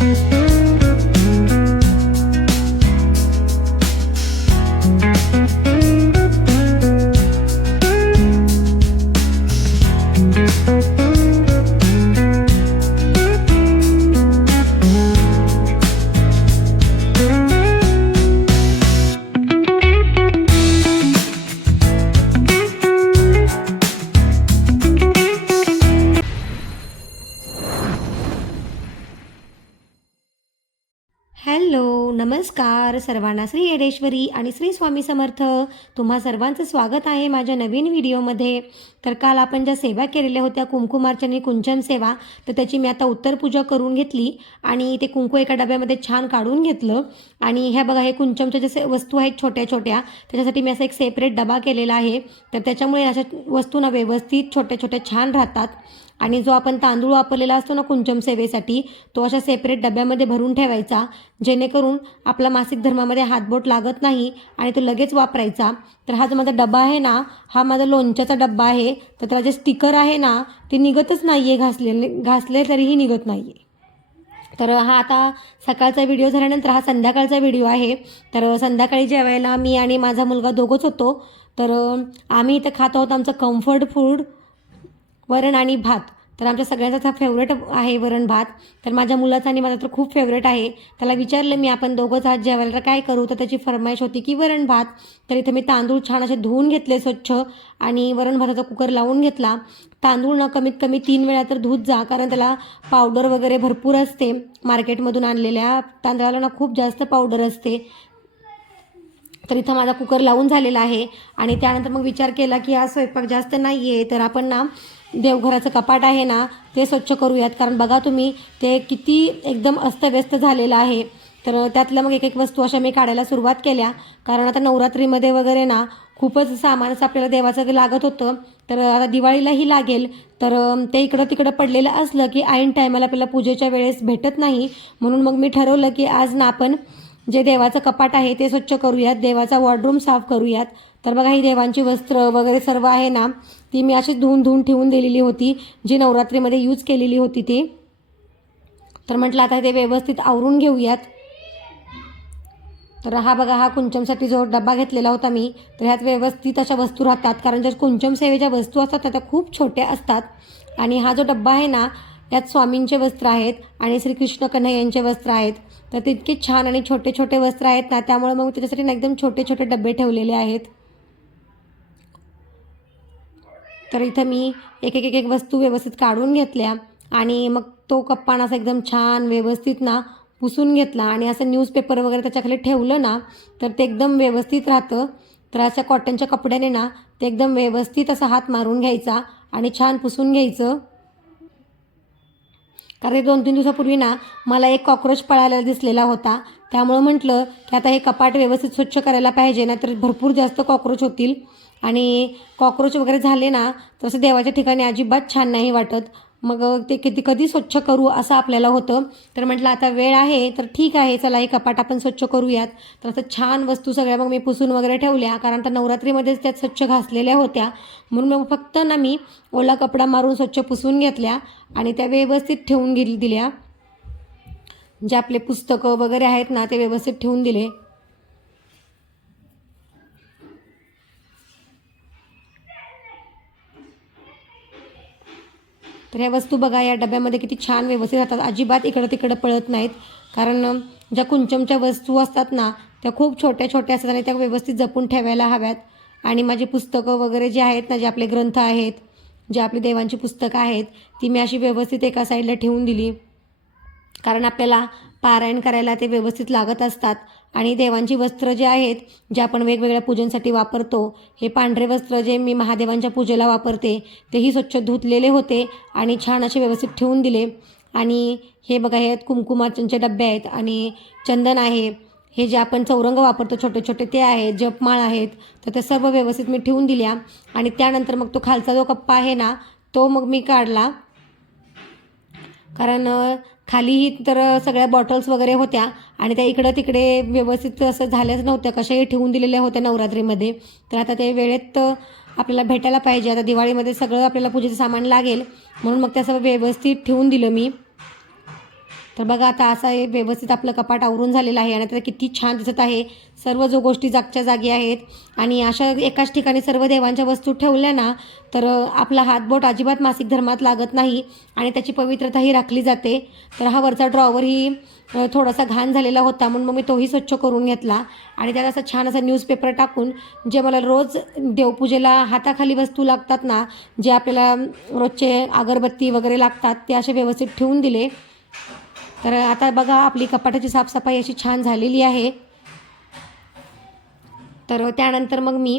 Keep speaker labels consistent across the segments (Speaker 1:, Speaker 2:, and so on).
Speaker 1: Thank you. Hello नमस्कार सर्वांना श्री येडेश्वरी आणि श्री स्वामी समर्थ. तुम्हा सर्वांचं स्वागत आहे माझ्या नवीन व्हिडिओमध्ये. तर काल आपण ज्या सेवा केलेल्या होत्या कुंकुमार्चनी कुंचन सेवा तर त्याची मी आता उत्तर पूजा करून घेतली आणि ते कुंकू एका डब्यामध्ये छान काढून घेतलं. आणि ह्या बघा हे कुंचमच्या जसे वस्तू आहेत छोट्या छोट्या त्याच्यासाठी मी असा एक सेपरेट डबा केलेला आहे. तर त्याच्यामुळे अशा वस्तू ना व्यवस्थित छोट्या छोट्या छान राहतात. आणि जो आपण तांदूळ वापरलेला असतो ना कुंचम सेवेसाठी तो अशा सेपरेट डब्यामध्ये भरून ठेवायचा. जेणेकरून आपला मासिक धर्मामध्ये हातबोट लागत नाही आणि तो लगेच वापरायचा. तर हा जो माझा डबा आहे ना हा माझा लोणच्याचा डब्बा आहे. तर त्याला जे स्टिकर आहे ना ते निघतच नाही आहे घासलेले घासले तरीही निघत नाही आहे तर हा आता सकाळचा व्हिडिओ झाल्यानंतर हा संध्याकाळचा व्हिडिओ आहे. तर संध्याकाळी जेवायला मी आणि माझा मुलगा दोघंच होतो. तर आम्ही इथं खात आहोत आमचं कम्फर्ट फूड वरण आणि भात. तर आमच्या सगळ्यांचाच हा फेवरेट आहे वरण भात. तर माझ्या मुलाचा आणि माझा तर खूप फेवरेट आहे. त्याला विचारलं मी आपण दोघंच आज जेवायला काय करू? तर त्याची फरमाईश होती की वरण भात. तर इथं मी तांदूळ छान असे धुवून घेतले स्वच्छ आणि वरण भाताचा कुकर लावून घेतला. तांदूळ ना कमीत कमी तीन वेळा तर धुत जा कारण त्याला पावडर वगैरे भरपूर असते. मार्केटमधून आणलेल्या तांदळाला ना खूप जास्त पावडर असते. तर इथं माझा कुकर लावून झालेला आहे. आणि त्यानंतर मग विचार केला की हा स्वयंपाक जास्त नाही आहे तर आपण ना देवघराचं कपाट आहे ना ते स्वच्छ करूयात. कारण बघा तुम्ही ते किती एकदम अस्तव्यस्त झालेलं आहे. तर त्यातल्या मग एक एक वस्तू अशा मी काढायला सुरुवात केल्या. कारण आता नवरात्रीमध्ये वगैरे ना खूपच सामानच आपल्याला देवाचं लागत होतं. तर आता दिवाळीलाही लागेल. तर ते इकडं तिकडं पडलेलं असलं की ऐन टायमाला आपल्याला पूजेच्या वेळेस भेटत नाही. म्हणून मग मी ठरवलं की आज ना आपण जे देवाचं कपाट आहे ते स्वच्छ करूयात देवाचा वॉर्डरूम साफ करूयात. तर बघा ही देवांची वस्त्र वगैरे सर्व आहे ना ती मी अशीच धुवून धुवून ठेवून दिलेली होती जी नवरात्रीमध्ये यूज केलेली होती ती. तर म्हटलं आता ते व्यवस्थित आवरून घेऊयात. तर हा बघा हा कुंचमसाठी जो डबा घेतलेला होता मी तर ह्यात व्यवस्थित अशा वस्तू राहतात कारण ज्या कुंचम सेवेच्या वस्तू असतात त्या खूप छोट्या असतात. आणि हा जो डब्बा आहे ना यात स्वामींचे वस्त्र आहेत आणि श्रीकृष्ण कन्हैयांचे वस्त्र आहेत. तर ते इतके छान आणि छोटे छोटे वस्त्र आहेत ना त्यामुळे मग त्याच्यासाठी ना एकदम छोटे छोटे डबे ठेवलेले आहेत. तर इथं मी एक एक एक एक वस्तू व्यवस्थित काढून घेतल्या आणि मग तो कप्पान असा एकदम छान व्यवस्थित ना पुसून घेतला आणि असं न्यूजपेपर वगैरे त्याच्याखाली ठेवलं ना तर ते एकदम व्यवस्थित राहतं. तर अशा कॉटनच्या कपड्याने ना ते एकदम व्यवस्थित असा हात मारून घ्यायचा आणि छान पुसून घ्यायचं. कारण दोन तीन दिवसापूर्वी ना मला एक कॉक्रोच पळायला दिसलेला होता. त्यामुळं म्हटलं की आता हे कपाट व्यवस्थित स्वच्छ करायला पाहिजे ना तर भरपूर जास्त कॉक्रोच होतील. आणि कॉक्रोच वगैरे झाले ना तसं देवाच्या ठिकाणी अजिबात छान नाही वाटत. मग ते किती कधी स्वच्छ करू असं आपल्याला होतं. तर म्हटलं आता वेळ आहे तर ठीक आहे चला हे कपाट आपण स्वच्छ करूयात. तर असं छान वस्तू सगळ्या मग मी पुसून वगैरे ठेवल्या कारण तर नवरात्रीमध्येच त्यात स्वच्छ घासलेल्या होत्या. म्हणून मग फक्त ना मी ओला कपडा मारून स्वच्छ पुसून घेतल्या आणि त्या व्यवस्थित ठेवून गेली दिल्या. जे आपले पुस्तकं वगैरे आहेत ना ते व्यवस्थित ठेवून दिले. तर ह्या वस्तू बघा या डब्यामध्ये किती छान व्यवस्थित राहतात. अजिबात इकडं तिकडं पळत नाहीत. कारण ज्या कुंचमच्या वस्तू असतात ना त्या खूप छोट्या छोट्या असतात आणि त्या व्यवस्थित जपून ठेवायला हव्यात. आणि माझी पुस्तकं वगैरे जे आहेत ना जे आपले ग्रंथ आहेत जे आपली देवांची पुस्तकं आहेत ती मी अशी व्यवस्थित एका साईडला ठेवून दिली. कारण आपल्याला पारायण करायला ते व्यवस्थित लागत असतात. आणि देवांची वस्त्र जे आहेत जे आपण वेगवेगळ्या पूजनसाठी वापरतो हे पांढरे वस्त्र जे मी महादेवांच्या पूजेला वापरते तेही स्वच्छ धुतलेले होते आणि छान असे व्यवस्थित ठेवून दिले. आणि हे बघा हे कुंकुमाचे डबे आहेत आणि चंदन आहे. हे जे आपण चौरंग वापरतो छोटे छोटे ते आहेत जपमाळ आहेत तर ते सर्व व्यवस्थित मी ठेवून दिल्या. आणि त्यानंतर मग तो खालचा जो कप्पा आहे ना तो मग मी काढला. कारण खालीही तर सगळ्या बॉटल्स वगैरे होत्या आणि त्या इकडं तिकडे व्यवस्थित असं झाल्याच नव्हत्या. कशाही ठेवून दिलेल्या होत्या नवरात्रीमध्ये. तर आता ते वेळेत आपल्याला भेटायला पाहिजे. आता दिवाळीमध्ये सगळं आपल्याला पूजेचं सामान लागेल. म्हणून मग त्या सगळं व्यवस्थित ठेवून दिलं मी. तर बघा आता असं हे व्यवस्थित आपलं कपाट आवरून झालेलं आहे आणि त्याला किती छान दिसत आहे. सर्व जो गोष्टी जागच्या जागी आहेत आणि अशा एकाच ठिकाणी सर्व देवांच्या वस्तू ठेवल्या ना तर आपला हातबोट अजिबात मासिक धर्मात लागत नाही आणि त्याची पवित्रताही राखली जाते. तर हा वरचा ड्रॉवरही थोडासा घाण झालेला होता म्हणून मग मी तोही स्वच्छ करून घेतला. आणि त्यात असा छान असा न्यूजपेपर टाकून जे मला रोज देवपूजेला हाताखाली वस्तू लागतात ना जे आपल्याला रोजचे अगरबत्ती वगैरे लागतात ते असे व्यवस्थित ठेवून दिले. तर आता बघा आपली कपाटाची साफसफाई अशी छान झालेली आहे. तर त्यानंतर मग मी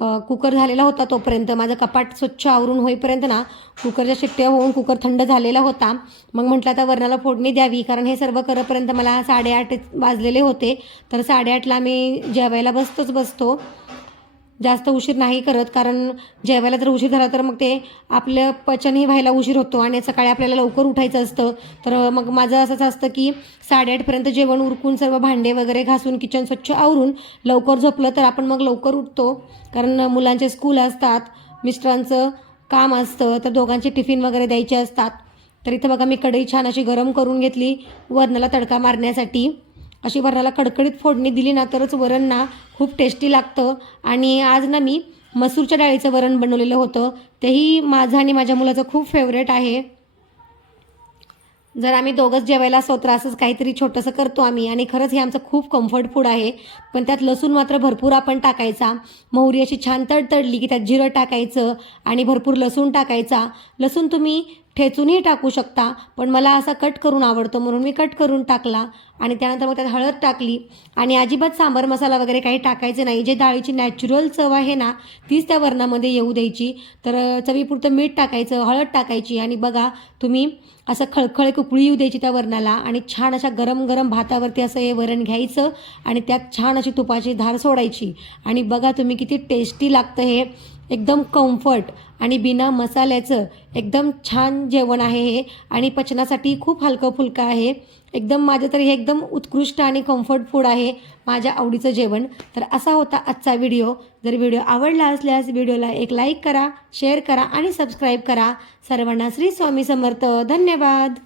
Speaker 1: कुकर झालेला होता तोपर्यंत. माझं कपाट स्वच्छ आवरून होईपर्यंत ना कुकरच्या शिट्ट्या होऊन कुकर थंड झालेला होता. मग म्हटलं आता वरणाला फोडणी द्यावी कारण हे सर्व करपर्यंत मला साडेआठ वाजलेले होते. तर साडेआठला मी जेवायला बसतोच बसतो. जास्त उशीर नाही करत कारण जेवायला जर उशीर झाला तर मग ते आपलं पचनही व्हायला उशीर होतो आणि सकाळी आपल्याला लवकर उठायचं असतं. तर मग माझं असंच असतं की साडेआठपर्यंत जेवण उरकून सर्व भांडे वगैरे घासून किचन स्वच्छ आवरून लवकर झोपलं तर आपण मग लवकर उठतो. कारण मुलांचे स्कूल असतात मिस्टरांचं काम असतं तर दोघांचे टिफिन वगैरे द्यायचे असतात. तर इथं बघा मी कढई छान अशी गरम करून घेतली वरणाला तडका मारण्यासाठी. अशी वरणाला कडकडीत फोडणी दिली ना तरच वरण ना खूप टेस्टी लागतं. आणि आज ना मी मसूरच्या डाळीचं वरण बनवलेलं होतं. तेही माझं आणि माझ्या मुलाचं खूप फेवरेट आहे. जर आम्ही दोघंच जेवायला असतो तर असंच काहीतरी छोटंसं करतो आम्ही. आणि खरंच हे आमचं खूप कम्फर्ट फूड आहे. पण त्यात लसूण मात्र भरपूर आपण टाकायचा. मोहरी अशी छान तडतडली की त्यात जिरं टाकायचं आणि भरपूर लसूण टाकायचा. लसूण तुम्ही ठेचूनही टाकू शकता पण मला असा कट करून आवडतो म्हणून मी कट करून टाकला आणि त्यानंतर मग त्यात हळद टाकली आणि अजिबात सांबार मसाला वगैरे काही टाकायचं नाही. जे डाळीची नॅचरल चव आहे ना तीच त्या वरणामध्ये येऊ द्यायची. तर चवीपुरतं मीठ टाकायचं हळद टाकायची आणि बघा तुम्ही असं खळखळ कुकळी येऊ द्यायची त्या वरणाला आणि छान अशा गरम गरम भातावरती असं हे वरण घ्यायचं आणि त्यात छान अशी तुपाची धार सोडायची. आणि बघा तुम्ही किती टेस्टी लागतं हे. एकदम कम्फर्ट आणि बिना मसाल्याचं एकदम छान जेवण आहे हे. आणि पचनासाठी खूप हलकं फुलकं आहे. एकदम माझं तरी हे एकदम उत्कृष्ट आणि कम्फर्ट फूड आहे माझ्या आवडीचं जेवण. तर असा होता आजचा व्हिडिओ जर व्हिडिओ आवडला असल्यास व्हिडिओला एक लाईक करा शेअर करा आणि सबस्क्राईब करा. सर्वांना श्री स्वामी समर्थ. धन्यवाद.